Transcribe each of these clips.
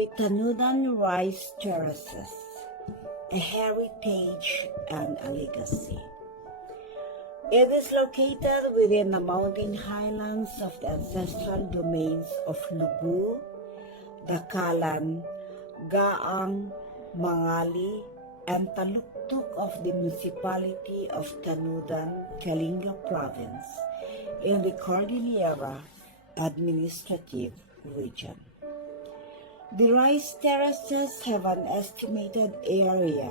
The Tanudan Rice Terraces, a heritage and a legacy. It is located within the mountain highlands of the ancestral domains of Lubo, Dakalan, Gaang, Mangali, and Taluktuk of the municipality of Tanudan, Kalinga province in the Cordillera administrative region. The rice terraces have an estimated area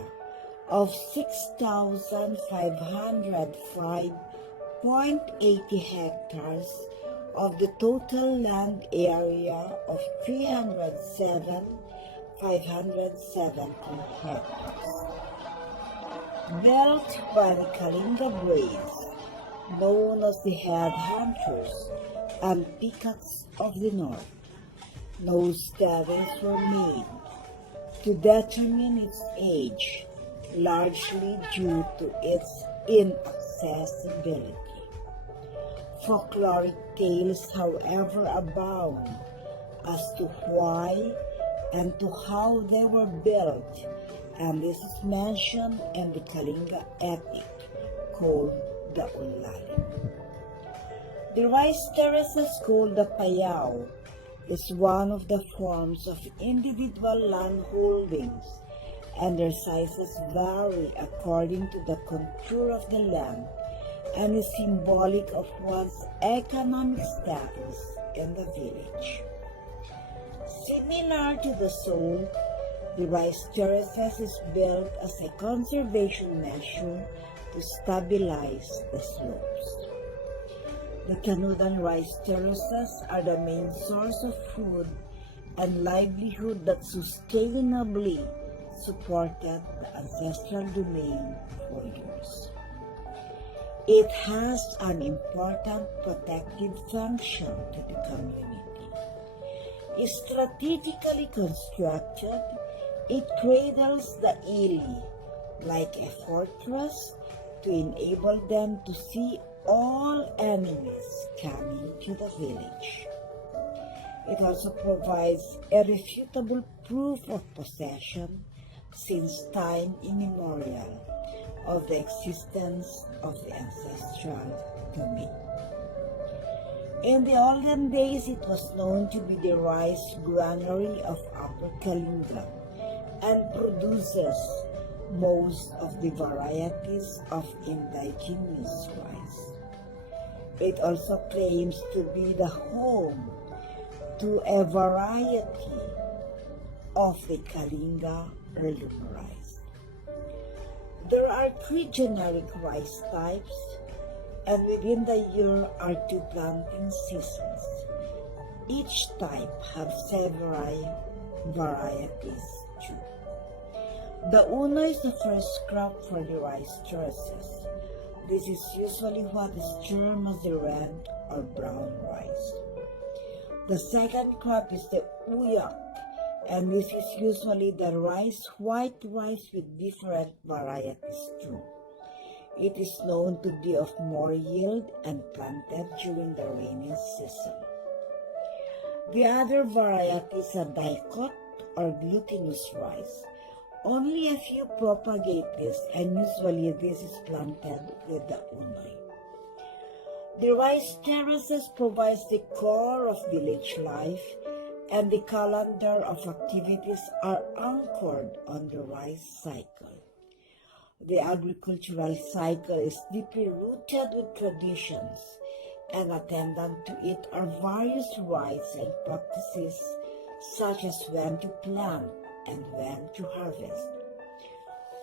of 6,505.80 hectares of the total land area of 307,570 hectares. Built by the Kalinga braids, known as the headhunters and peacocks of the north, no studies were made to determine its age, largely due to its inaccessibility. Folkloric tales, however, abound as to why and to how they were built, and this is mentioned in the Kalinga epic called the Ulalim. The rice terraces called the Payao is one of the forms of individual land holdings, and their sizes vary according to the contour of the land and is symbolic of one's economic status in the village. Similar to the soul, the rice terraces is built as a conservation measure to stabilize the slopes. The Tanudan rice terraces are the main source of food and livelihood that sustainably supported the ancestral domain for years. It has an important protective function to the community. Strategically constructed, it cradles the ili like a fortress to enable them to see all enemies coming to the village. It also provides irrefutable proof of possession since time immemorial of the existence of the ancestral domain. In the olden days, it was known to be the rice granary of Upper Kalinga and produces most of the varieties of indigenous rice. It also claims to be the home to a variety of the Kalinga heirloom rice. There are 3 generic rice types, and within the year are 2 planting seasons, Each type have several varieties too. The uno is the first crop for the rice terraces. This is usually what is termed as the red or brown rice. The second crop is the uyak, and this is usually the white rice with different varieties too. It is known to be of more yield and planted during the rainy season. The other varieties are daikot or glutinous rice. Only a few propagate this, and usually this is planted with the unoy. The rice terraces provides the core of village life, and the calendar of activities are anchored on the rice cycle. The agricultural cycle is deeply rooted with traditions, and attendant to it are various rites and practices such as when to plant and when to harvest.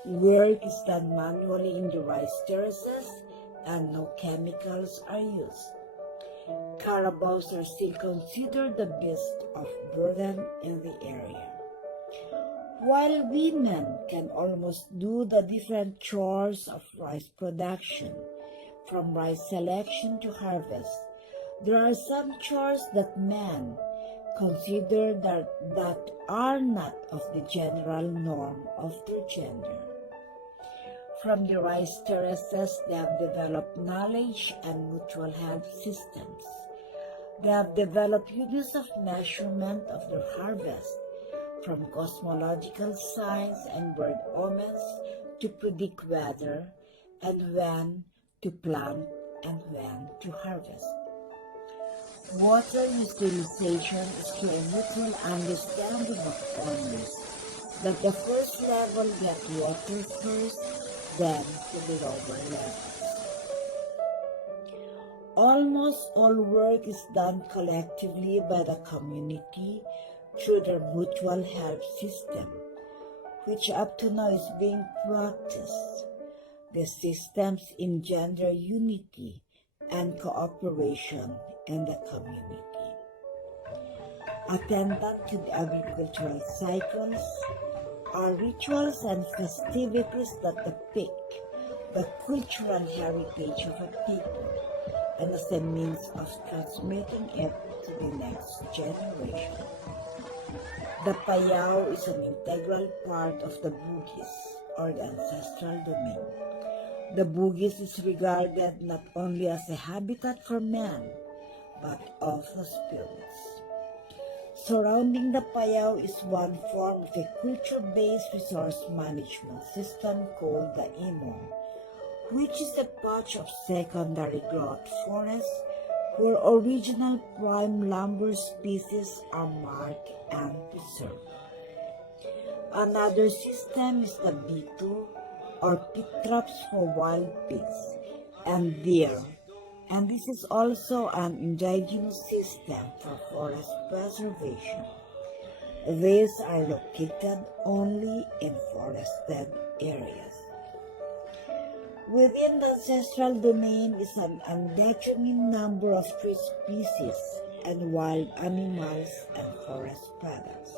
Work is done manually in the rice terraces and no chemicals are used. Carabaos are still considered the beast of burden in the area. While women can almost do the different chores of rice production, from rice selection to harvest, there are some chores that men consider that are not of the general norm of their gender. From the rice terraces, they have developed knowledge and mutual help systems. They have developed units of measurement of their harvest, from cosmological signs and bird omens to predict weather and when to plant and when to harvest. Water utilization is to a mutual understanding of owners that the first level get water first, then to the lower levels. Almost all work is done collectively by the community through their mutual help system, which up to now is being practiced. The systems engender unity and cooperation in the community. Attendant to the agricultural cycles are rituals and festivities that depict the cultural heritage of a people and as a means of transmitting it to the next generation. The payao is an integral part of the Bugis, or the ancestral domain. The Bugis is regarded not only as a habitat for man, but also spirits. Surrounding the payao is one form of a culture-based resource management system called the Imong, which is a patch of secondary growth forest where original prime lumber species are marked and preserved. Another system is the Bitu, or pit traps for wild pigs and deer, and this is also an indigenous system for forest preservation. These are located only in forested areas. Within the ancestral domain is an indeterminate number of tree species and wild animals and forest products.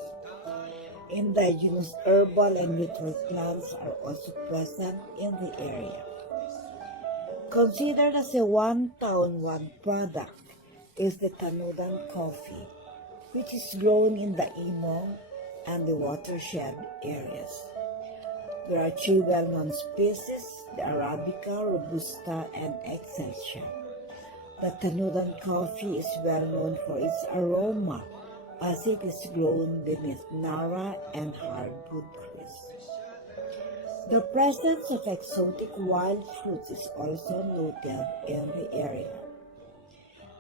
Indigenous herbal and ritual plants are also present in the area. Considered as a one-town, one product is the Tanudan coffee, which is grown in the Imo and the watershed areas. There are three well-known species, the Arabica, Robusta, and Excelsior. The Tanudan coffee is well known for its aroma, as it is grown beneath Nara and hardwood trees. The presence of exotic wild fruits is also noted in the area.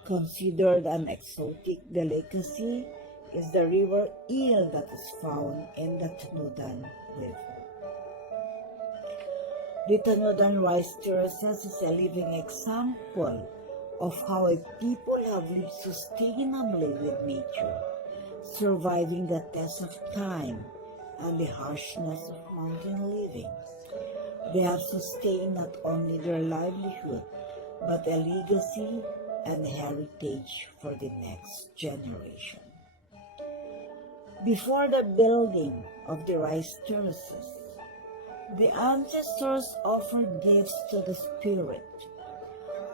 Considered an exotic delicacy is the river eel that is found in the Tanudan River. The Tanudan rice terraces is a living example of how a people have lived sustainably with nature, surviving the test of time and the harshness of mountain living. They have sustained not only their livelihood, but a legacy and heritage for the next generation. Before the building of the rice terraces, the ancestors offered gifts to the spirit,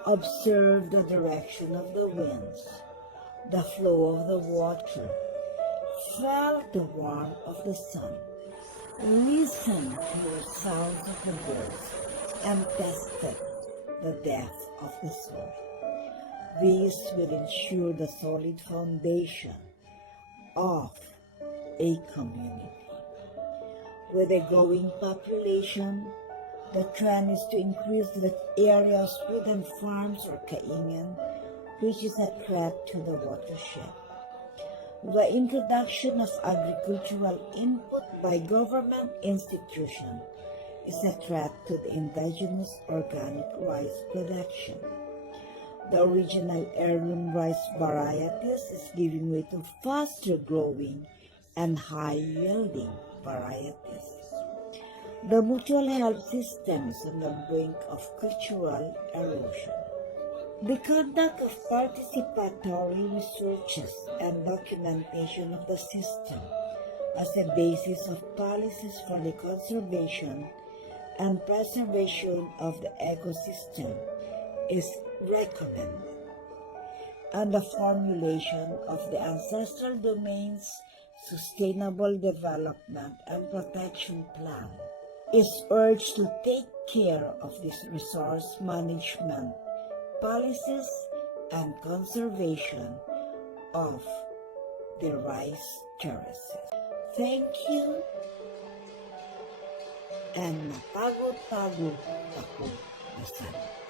observed the direction of the winds, the flow of the water, felt the warmth of the sun, listened to the sounds of the birds, and tested the depth of the soil. This will ensure the solid foundation of a community. With a growing population, the trend is to increase the areas within farms or kaingan, which is a threat to the watershed. The introduction of agricultural input by government institutions is a threat to the indigenous organic rice production. The original heirloom rice varieties is giving way to faster growing and high-yielding varieties. The mutual help system is on the brink of cultural erosion. The conduct of participatory researches and documentation of the system as a basis of policies for the conservation and preservation of the ecosystem is recommended, and the formulation of the ancestral domains sustainable development and protection plan is urged to take care of this resource management policies and conservation of the rice terraces. Thank you, and napagod-pagod ako na sana.